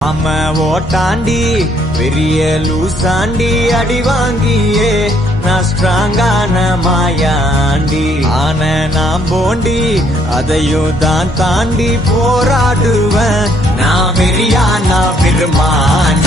அம்ம ஓட்டாண்டி பெரிய லூசாண்டி அடி வாங்கியே நான் ஸ்ட்ராங்கான மாயாண்டி ஆன நான் போண்டி அதையும் தான் தாண்டி போராடுவேன் நான் பெரியா நான் பெருமாண்டி.